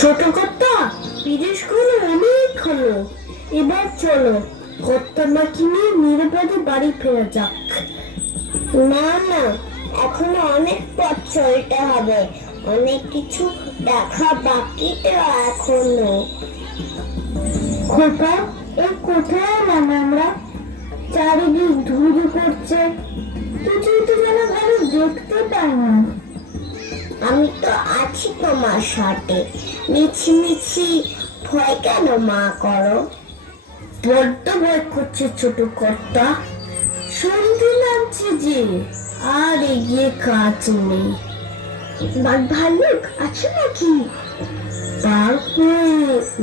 ছোট কর্তা, বিদেশ করে অনেক হলো, এবার চলো কর্তা মাকে নিয়ে নিরাপদে বাড়ি ফেরা যাক। না না, এখনো অনেক পথ চলতে হবে, অনেক কিছু দেখা বাকি তো এখনো। খোকা, এই কোথায় এলাম আমরা? চারিদিক ধুধু করছে, কিছুই তো যেন ভালো দেখতে পাই না। আমি তো আছি তোমার সাথে, মিছিমিছি ভয় কেন মা করো? বড্ড ভয় করছে ছোট কর্তা, সন্ধে নামছে যে, আর এগিয়ে কাজ নেই। বাঘ ভাল্লুক আছে নাকি? বাঘ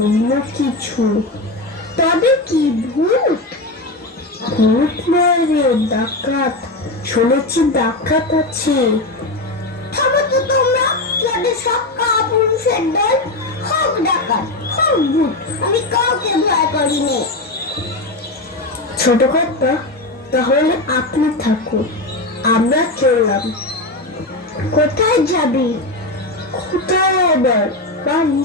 অন্য কিছু। তবে কি ভূত? ভূত নয় রে, ডাকাত। শুনেছি ডাকাত আছে। থামো তো তোমরা, যাদের সব কাপুরুষের দল, হোক ডাকাত হোক ভূত, আমি কাউকে ভয় করিনি। ছোট কর্তা, তাহলে আপনি থাকুন, আমরা চললাম। কোথায় যাবি? কোথায় আবার? বাড়ি।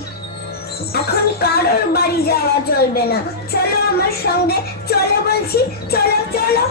এখন কারোর বাড়ি যাওয়া চলবে না, চলো আমার সঙ্গে, চলো বলছি, চলো চলো।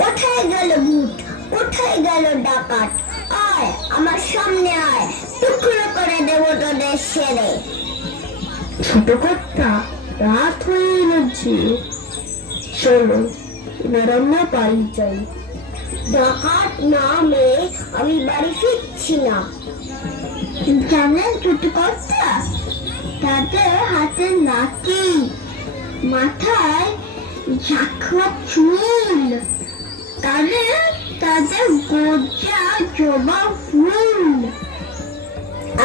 কোথায় গেল ভূত, কোথায় গেল ডাকাত? আয় আমার সামনে আয়, টুকরো করে দেবো তোদের সেরে। ছোট কর্তা, রাত হয়ে এলো যে, চলো এবার আমরা বাড়ি যাই। ডাকাত নামে আমি বাড়ি ফিরছি না। জানেন ছোট কর্তা, তাদের হাতে নাকি, মাথায় ঝাঁকড়া চুল, তাদের গোজা জবা ফুল।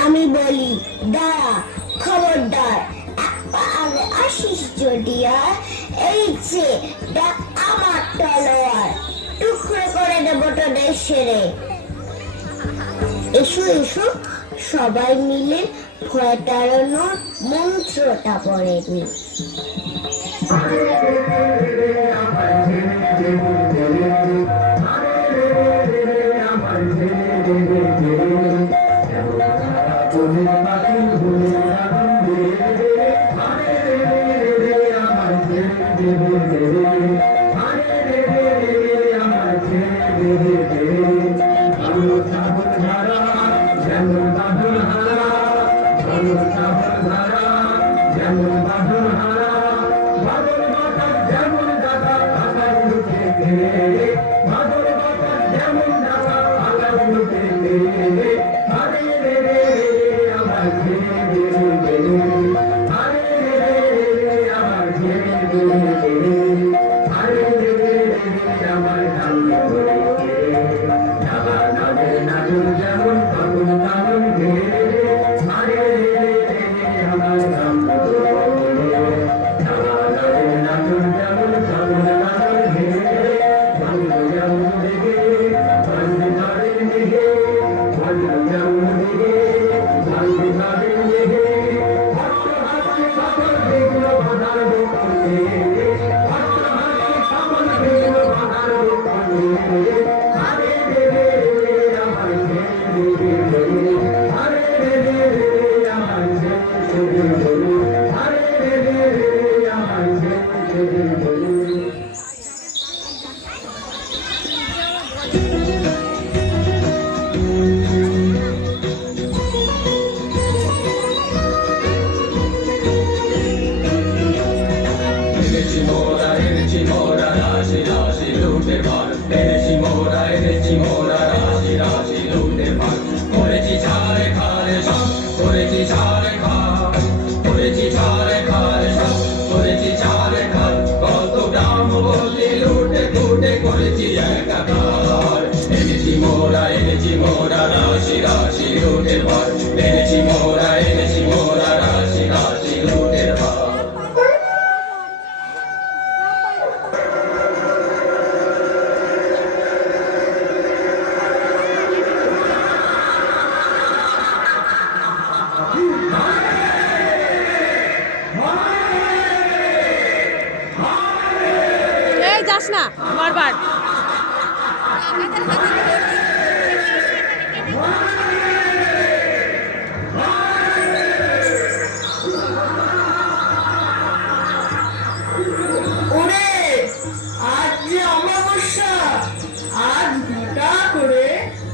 আমি বলি দাঁড়া, খবরদার একটা আগে আসিস যদি, আর এই যে দেখ আমার তলোয়ার, টুকরো করে দেবো তোদের সেরে। এসো এসো, সবাই মিলে ভয় তাড়ানোর মন্ত্রটা পড়ে নি। এনেছি মোরা রাশি রাশি লুটের ভার এনেছি মোরা রাশি রাশি লুটের ভার করেছি ছাড়ে খারে সব করেছি ছাড়ে খার করেছি ছাড়ে খারে সব করেছি ছাড়ে খার কত গ্রাম বললি লুটে লুটে করেছি একাকার এনেছি মোরা রাশি রাশি লুটের ভার এনেছি মোরা রাশি রাশি লুটের ভার এই যাস না বারবার। ওরে আজ যে অমাবস্যা, আজ মোটা করে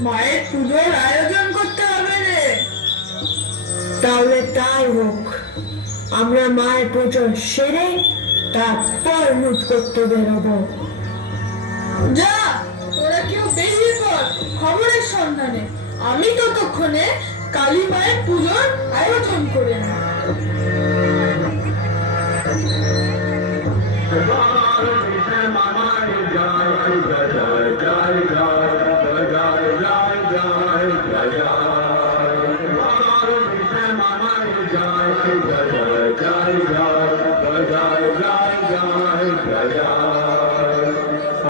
মায়ের পুজোর আয়োজন করতে হবে রে। তাহলে তাই হোক, আমরা মায়ের পুজো সেরে তারপর লুট করতে বেরোবো। যা তোরা কেউ বেরিয়ে পর খবরের সন্ধানে, আমি ততক্ষণে কালী মায়ের পুজোর আয়োজন করে নেব।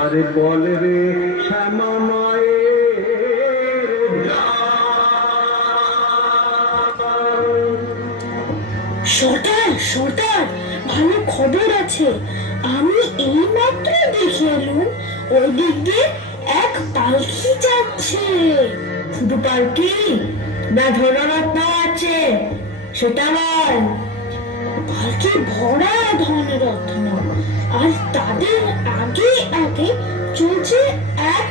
আরে বল রে শ্যামা মায়ের সর্দার ভালো খবর আছে। আমি এই মাত্র দেখে এলুম ওই দিক দিয়ে এক পালকি যাচ্ছে। শুধু পালকি না ধনরত্ন আছে সেটা নয়, পালকি ভরা ধনরত্ন, আর তাদের আগে আগে চলছে এক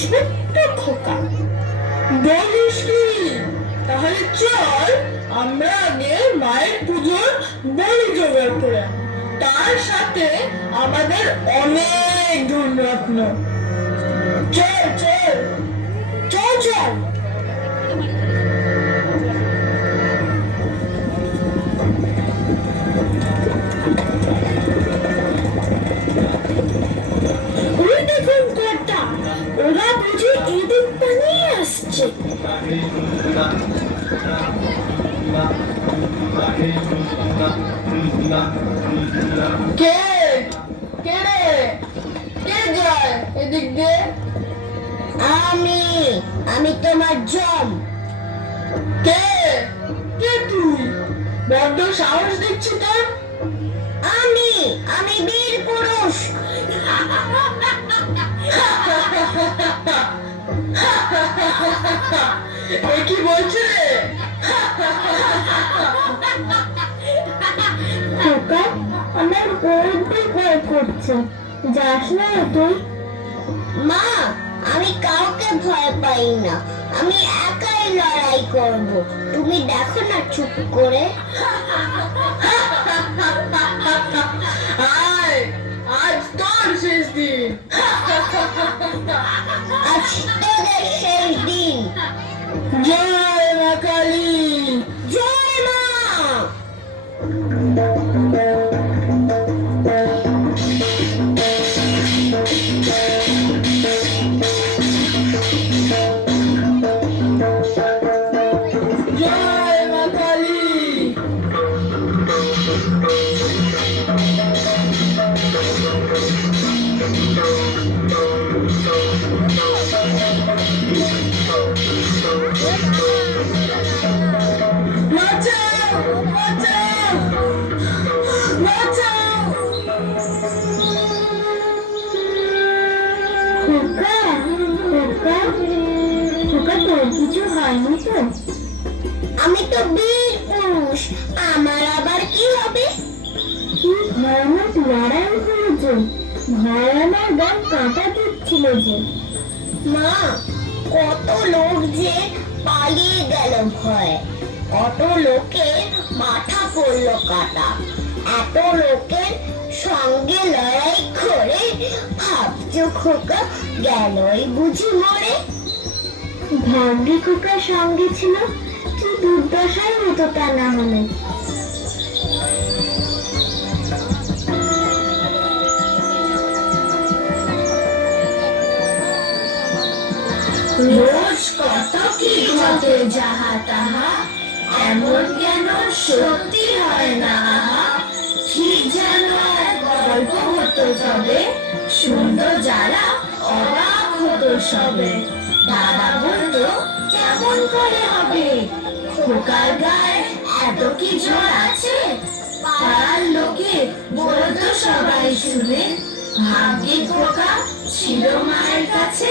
ছোট্ট খোকা। বলিস কি? তাহলে চল আমরা আগে মায়ের পুজোর বলি জোগাড় করে আনি, তার সাথে আমাদের অনেক ধনরত্ন। চল চল চল চল। ওই দেখুন কর্তা, ওরা বুঝি এদিক বানিয়ে আসছে। কে কে রে? কে যায় এদিক দিয়ে? আমি তোমার জম। কে কে তুই? বড্ড সাহস দেখছি তোর। আমি বীর পুরুষ। এ কি বলছে রে? খোকা, আমার বড্ড ভয় করছে, যাস না তুই। মা, আমি কাউকে ভয় পাই না, আমি একাই লড়াই করব। তুমি দেখো না চুপ করে। আয়, আজ তোর শেষ দিন। আজ তোদের শেষ দিন। জয় মা কালী। জয় মা। জয় মা কালী। বাঁচাও বাঁচাও বাঁচাও। খোকা খোকা খোকা, তোর কিছু হয়নি তো? আমি তো বীর পুরুষ, আমার আবার কি হবে? কি ভয়ানক লড়াই হয়েছে, ভয়ানক গান কাঁটা দিচ্ছিল যে। মা, কত লোক যে পালিয়ে গেল ভয়ে, কত লোকের মাথা পড়লো কাটা। এত লোকের সঙ্গে লড়াই করে ভাবছো খোকা গেলই বুঝি মরে। ভাগ্যে খোকার সঙ্গে ছিল, কি দুর্দশাই হতো তা না হলে। রোজ কত কি ঘটে যাহা তাহা, এমন কেন সত্যি হয় না আহা। ঠিক যেন এক গল্প হতো তবে, শুনতো যারা অবাক হতো সবে। দাদা বলতো কেমন করে হবে, খোকার গায়ে এত কি জোর আছে। পাড়ার লোকে বলতো সবাই শুনে, ভাগ্যে খোকা ছিল মায়ের কাছে।